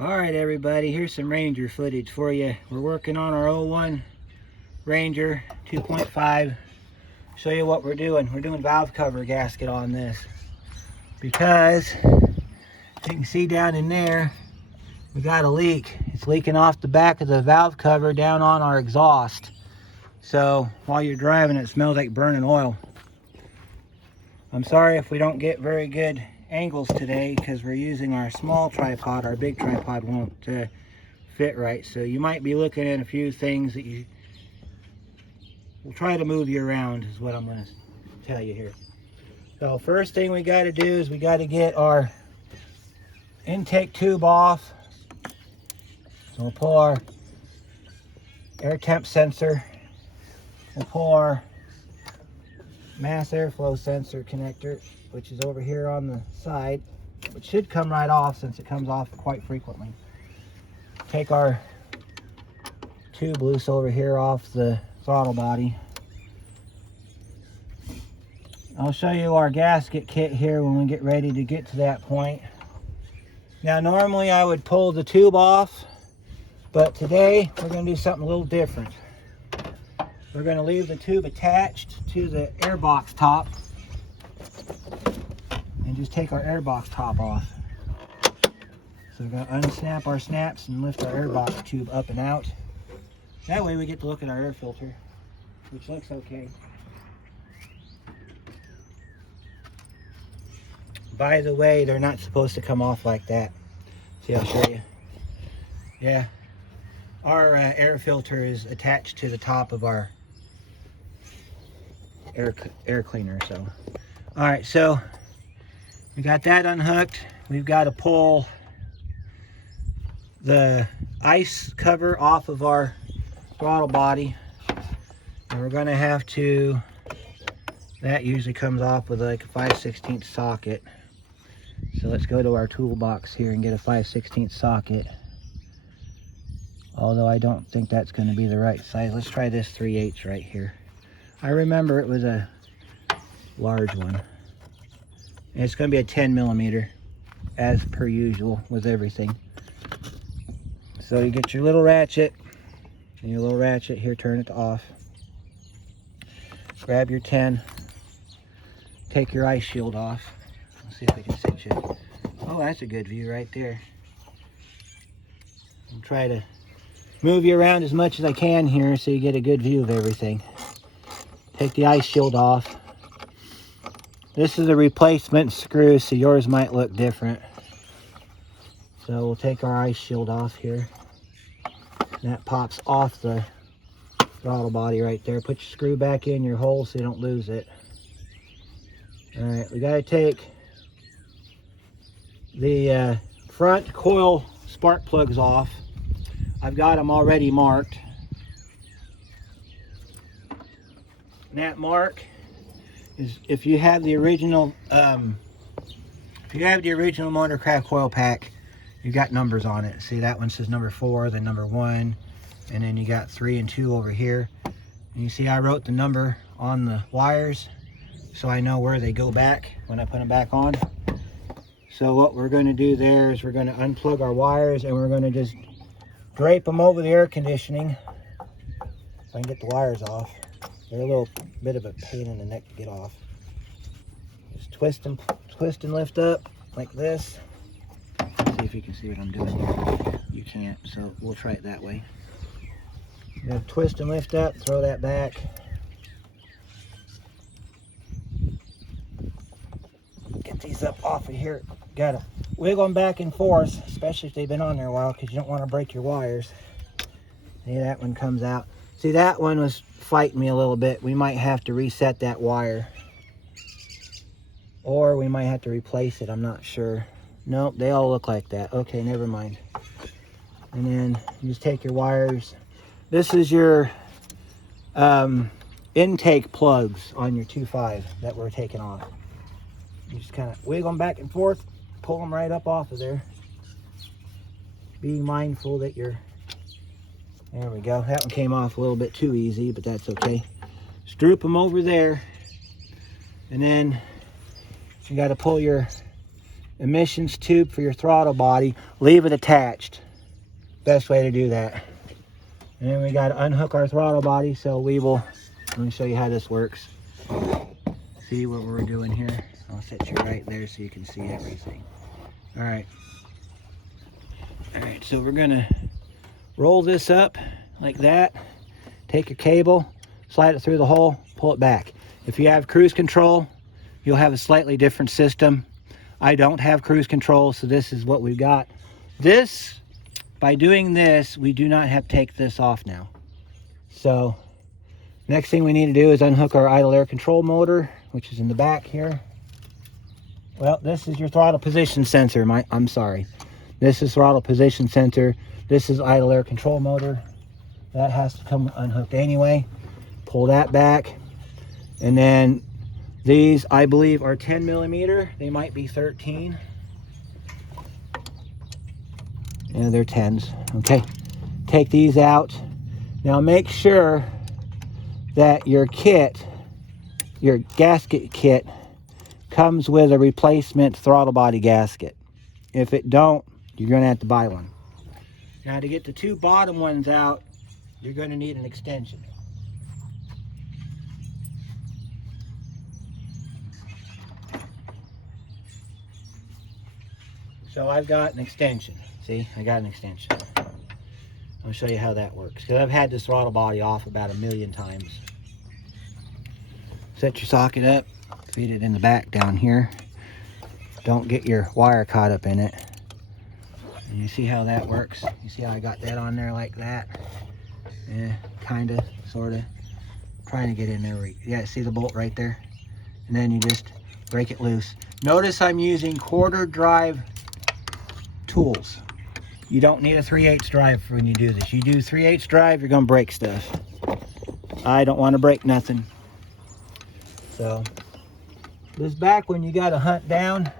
Alright everybody, here's some Ranger footage for you. We're working on our 01 Ranger 2.5. Show you what we're doing. We're doing valve cover gasket on this. Because, as you can see down in there, we got a leak. It's leaking off the back of the valve cover down on our exhaust. So, while you're driving, it smells like burning oil. I'm sorry if we don't get very good angles today because we're using our small tripod. Our big tripod won't fit right, so you might be looking at a few things that we'll try to move you around is what I'm going to tell you here. So first thing we got to do is we got to get our intake tube off. So we'll pull our air temp sensor, we'll pull our mass airflow sensor connector, which is over here on the side, which should come right off since it comes off quite frequently. Take our tube loose over here off the throttle body. I'll show you our gasket kit here when we get ready to get to that point. Now normally I would pull the tube off, but today we're going to do something a little different. We're going to leave the tube attached to the airbox top and just take our airbox top off. So we're going to unsnap our snaps and lift our airbox tube up and out. That way we get to look at our air filter, which looks okay. By the way, they're not supposed to come off like that. See, I'll show you. Yeah, our air filter is attached to the top of our air cleaner. So all right, so we got that unhooked. We've got to pull the ice cover off of our throttle body, and we're going to have to, that usually comes off with like a 5/16 socket. So let's go to our toolbox here and get a 5/16 socket, although I don't think that's going to be the right size. Let's try this 3/8 right here. I remember it was a large one. And it's going to be a 10 millimeter, as per usual with everything. So you get your little ratchet, and your little ratchet here, turn it off. Grab your 10, take your ice shield off. Let's see if we can sit you. Oh, that's a good view right there. I'll try to move you around as much as I can here so you get a good view of everything. Take the ice shield off. This is a replacement screw, so yours might look different. So we'll take our ice shield off here. That pops off the throttle body right there. Put your screw back in your hole so you don't lose it. Alright, we got to take the front coil spark plugs off. I've got them already marked. And that mark is if you have the original Motorcraft coil pack, you got numbers on it. See, that one says number 4, then number 1, and then you got 3 and 2 over here. And you see I wrote the number on the wires so I know where they go back when I put them back on. So what we're going to do there is we're going to unplug our wires and we're going to just drape them over the air conditioning. If I can get the wires off. They're a little bit of a pain in the neck to get off. Just twist and lift up like this. See if you can see what I'm doing here. You can't, so we'll try it that way. You have to twist and lift up, throw that back. Get these up off of here. Gotta wiggle them back and forth, especially if they've been on there a while, because you don't want to break your wires. See, that one comes out. See, that one was fighting me a little bit. We might have to reset that wire. Or we might have to replace it, I'm not sure. Nope, they all look like that. Okay, never mind. And then you just take your wires. This is your intake plugs on your 2.5 that we're taking off. You just kind of wiggle them back and forth, pull them right up off of there. Being mindful that you're, there we go. That one came off a little bit too easy, but that's okay. Just droop them over there. And then you got to pull your emissions tube for your throttle body, leave it attached. Best way to do that. And then we got to unhook our throttle body, so we will, let me show you how this works. See what we're doing here? I'll set you right there so you can see everything. All right, so we're gonna roll this up like that. Take your cable, slide it through the hole, pull it back. If you have cruise control, you'll have a slightly different system. I don't have cruise control, so this is what we've got. This, by doing this, we do not have to take this off now. So next thing we need to do is unhook our idle air control motor, which is in the back here. Well, this is your throttle position sensor. I'm sorry. This is throttle position sensor. This is idle air control motor. That has to come unhooked anyway. Pull that back. And then these, I believe, are 10 millimeter. They might be 13. And they're 10s. Okay. Take these out. Now make sure that your kit, your gasket kit, comes with a replacement throttle body gasket. If it don't, you're going to have to buy one. Now to get the two bottom ones out, you're going to need an extension. So I've got an extension. See, I got an extension. I'll show you how that works, because I've had this throttle body off about 1,000,000 times. Set your socket up. Feed it in the back down here. Don't get your wire caught up in it. And you see how that works? You see how I got that on there like that? Yeah, kind of, sort of. Trying to get in there. Yeah, see the bolt right there? And then you just break it loose. Notice I'm using quarter drive tools. You don't need a 3/8 drive for when you do this. You do 3/8 drive, you're gonna break stuff. I don't want to break nothing. So this back one you got to hunt down.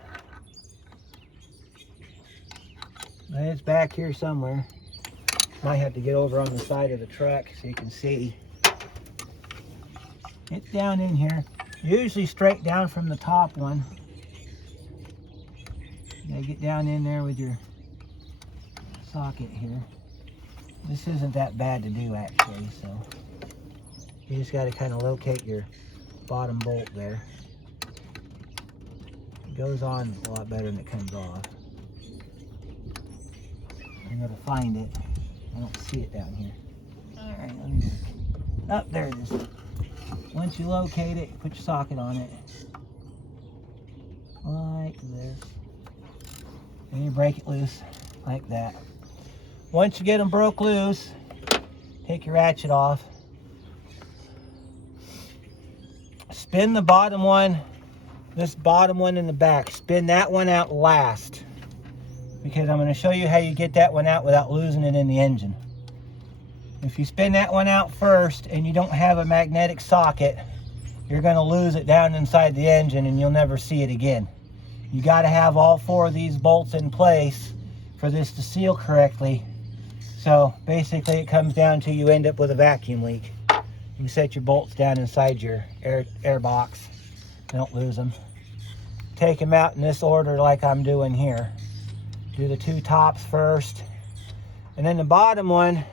It's back here somewhere. Might have to get over on the side of the truck so you can see. It's down in here. Usually straight down from the top one. You gotta get down in there with your socket here. This isn't that bad to do actually, so you just got to kind of locate your bottom bolt there. It goes on a lot better than it comes off. I'm going to find it. I don't see it down here. Alright, let me look. Oh, there it is. Once you locate it, put your socket on it. Like this. And you break it loose like that. Once you get them broke loose, take your ratchet off. Spin the bottom one, this bottom one in the back. Spin that one out last, because I'm going to show you how you get that one out without losing it in the engine. If you spin that one out first and you don't have a magnetic socket, you're going to lose it down inside the engine and you'll never see it again. You got to have all 4 of these bolts in place for this to seal correctly. So basically it comes down to you end up with a vacuum leak. You can set your bolts down inside your air box. Don't lose them. Take them out in this order like I'm doing here. Do the 2 tops first. And then the bottom one,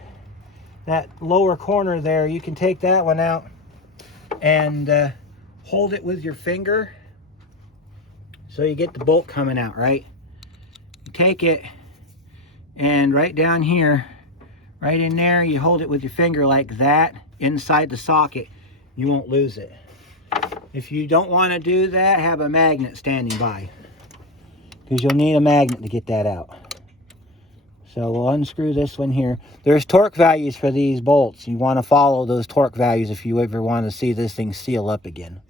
that lower corner there, you can take that one out and hold it with your finger so you get the bolt coming out, right? You take it and right down here, right in there, you hold it with your finger like that inside the socket. You won't lose it. If you don't want to do that, have a magnet standing by, because you'll need a magnet to get that out. So we'll unscrew this one here. There's torque values for these bolts. You want to follow those torque values if you ever want to see this thing seal up again.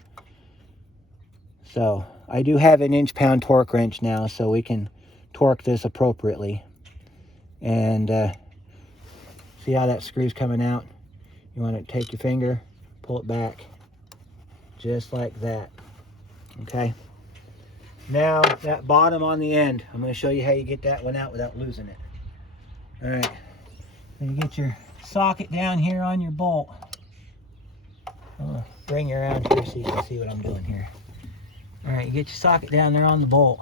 So I do have an inch-pound torque wrench now, so we can torque this appropriately. And see how that screw's coming out? You want to take your finger, pull it back, just like that. Okay? Now, that bottom on the end, I'm going to show you how you get that one out without losing it. Alright, so you get your socket down here on your bolt. I'm going to bring you around here so you can see what I'm doing here. Alright, you get your socket down there on the bolt.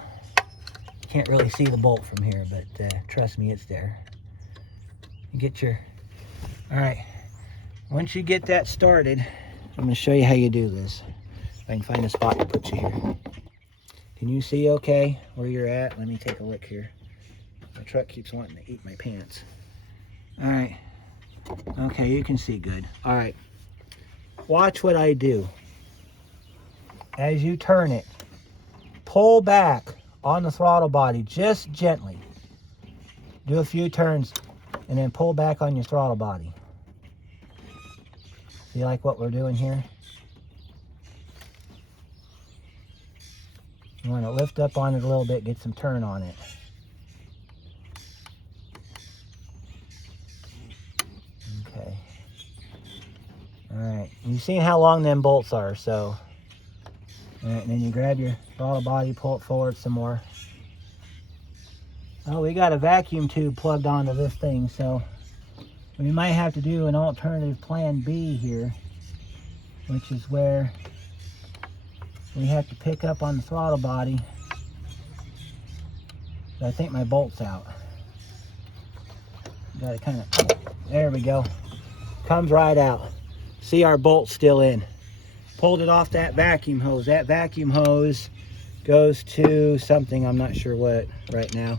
can't really see the bolt from here, but trust me, it's there. You get your, all right. Once you get that started, I'm gonna show you how you do this. If I can find a spot to put you here. Can you see okay where you're at? Let me take a look here. My truck keeps wanting to eat my pants. All right. Okay, you can see good. All right. Watch what I do. As you turn it, pull back on the throttle body just gently. Do a few turns and then pull back on your throttle body. See like what we're doing here? You want to lift up on it a little bit, get some turn on it. Okay. All right, you've seen how long them bolts are, so. All right, and then you grab your throttle body, pull it forward some more. Oh, we got a vacuum tube plugged onto this thing, so we might have to do an alternative plan B here, which is where we have to pick up on the throttle body. But I think my bolt's out. Got it kind of, there we go. Comes right out. See, our bolt's still in. Pulled it off that vacuum hose. That vacuum hose goes to something, I'm not sure what right now.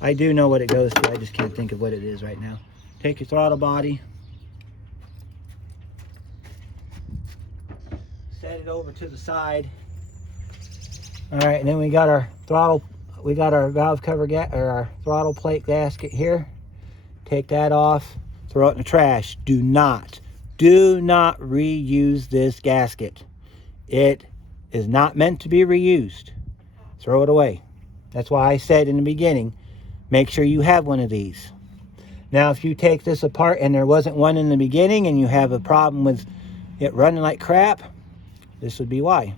I do know what it goes to, I just can't think of what it is right now. Take your throttle body, set it over to the side. All right, and then we got our throttle, we got our valve cover or our throttle plate gasket here. Take that off, throw it in the trash. Do not reuse this gasket. It is not meant to be reused. Throw it away. That's why I said in the beginning, make sure you have one of these. Now, if you take this apart and there wasn't one in the beginning and you have a problem with it running like crap, this would be why.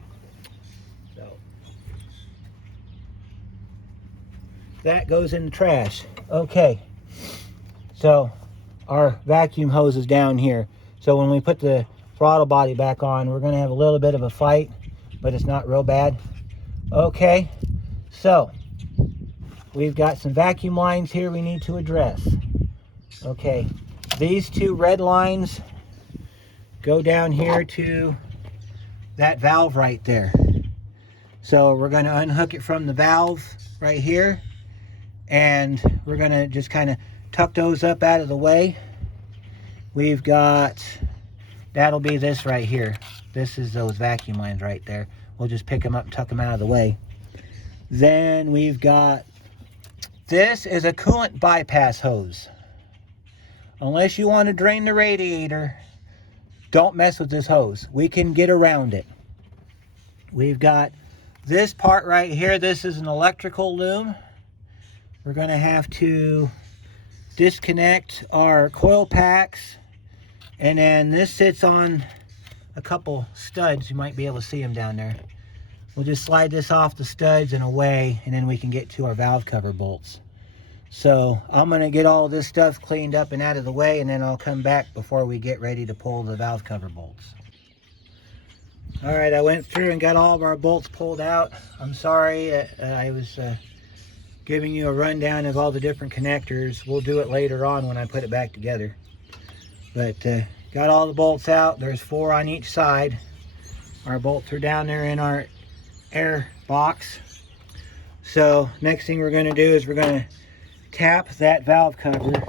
So that goes in the trash. Okay, so our vacuum hose is down here. So when we put the throttle body back on, we're gonna have a little bit of a fight, but it's not real bad. Okay, so we've got some vacuum lines here we need to address. Okay, these two red lines go down here to that valve right there. So we're gonna unhook it from the valve right here, and we're gonna just kind of tuck those up out of the way. We've got, that'll be this right here. This is those vacuum lines right there. We'll just pick them up and tuck them out of the way. Then we've got, this is a coolant bypass hose. Unless you want to drain the radiator, don't mess with this hose. We can get around it. We've got this part right here. This is an electrical loom. We're going to have to disconnect our coil packs. And then this sits on a couple studs. You might be able to see them down there. We'll just slide this off the studs and away, and then we can get to our valve cover bolts. So I'm gonna get all this stuff cleaned up and out of the way, and then I'll come back before we get ready to pull the valve cover bolts. All right, I went through and got all of our bolts pulled out. I'm sorry, I was giving you a rundown of all the different connectors. We'll do it later on when I put it back together. But got all the bolts out. There's 4 on each side. Our bolts are down there in our air box. So next thing we're going to do is we're going to tap that valve cover.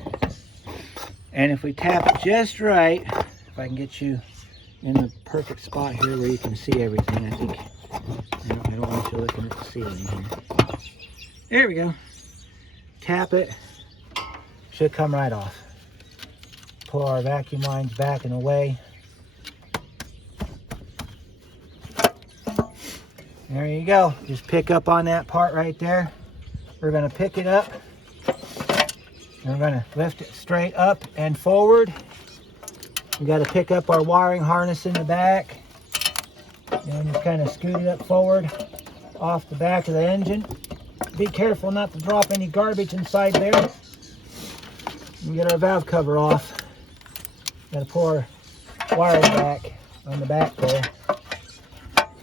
And if we tap it just right, if I can get you in the perfect spot here where you can see everything, I think. I don't want you looking at the ceiling here. There we go. Tap it. Should come right off. Pull our vacuum lines back and away. There you go. Just pick up on that part right there. We're going to pick it up. And we're going to lift it straight up and forward. We got to pick up our wiring harness in the back. And just kind of scoot it up forward off the back of the engine. Be careful not to drop any garbage inside there. And get our valve cover off. Got to pull our wiring back on the back there.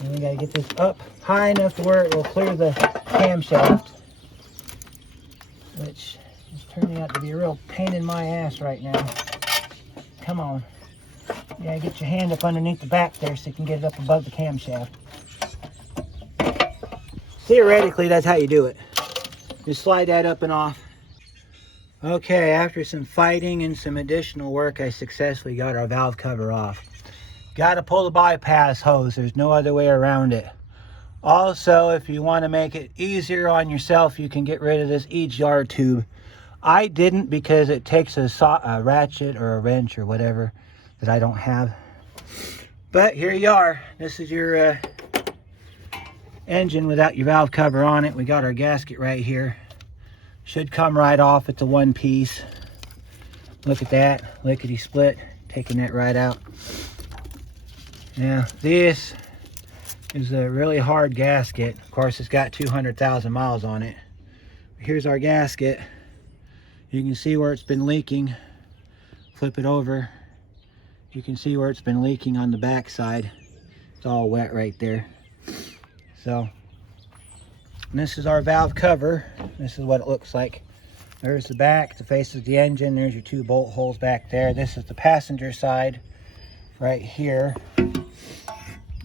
And we got to get this up high enough to where it will clear the camshaft. which is turning out to be a real pain in my ass right now. Come on. Yeah, get your hand up underneath the back there so you can get it up above the camshaft. Theoretically, that's how you do it. Just slide that up and off. Okay, after some fighting and some additional work, I successfully got our valve cover off. Got to pull the bypass hose. There's no other way around it. Also, if you want to make it easier on yourself, you can get rid of this EGR tube. I didn't because it takes a ratchet or a wrench or whatever that I don't have. But here you are. This is your engine without your valve cover on it. We got our gasket right here. Should come right off at the one piece. Look at that, lickety split, taking that right out. Now this is a really hard gasket. Of course, it's got 200,000 miles on it. Here's our gasket. You can see where it's been leaking. Flip it over. You can see where it's been leaking on the back side. It's all wet right there. So, and this is our valve cover. This is what it looks like. There's the back, the face of the engine. There's your two bolt holes back there. This is the passenger side right here.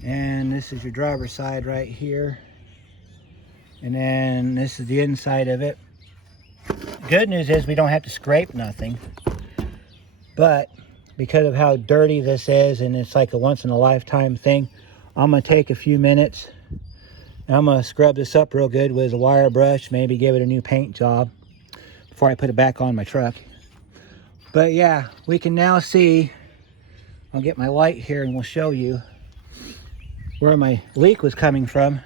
And this is your driver's side right here. And then this is the inside of it. Good news is we don't have to scrape nothing. But because of how dirty this is, and it's like a once in a lifetime thing, I'm gonna take a few minutes. I'm gonna scrub this up real good with a wire brush, maybe give it a new paint job before I put it back on my truck. But yeah, we can now see, I'll get my light here and we'll show you where my leak was coming from.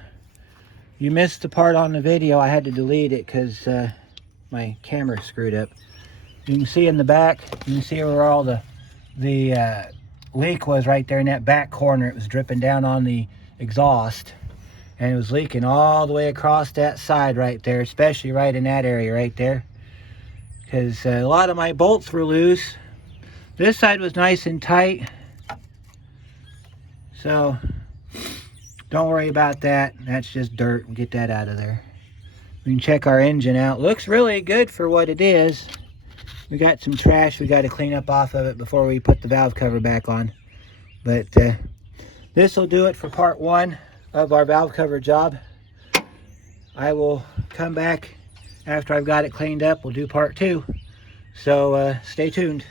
You missed the part on the video. I had to delete it because my camera screwed up. You can see in the back, you can see where all the leak was right there in that back corner. It was dripping down on the exhaust. And it was leaking all the way across that side right there, especially right in that area right there. Because a lot of my bolts were loose. This side was nice and tight. So, don't worry about that. That's just dirt. We'll get that out of there. We can check our engine out. Looks really good for what it is. We got some trash we got to clean up off of it before we put the valve cover back on. But this will do it for part one of our valve cover job. I will come back after I've got it cleaned up. We'll do part two. So stay tuned.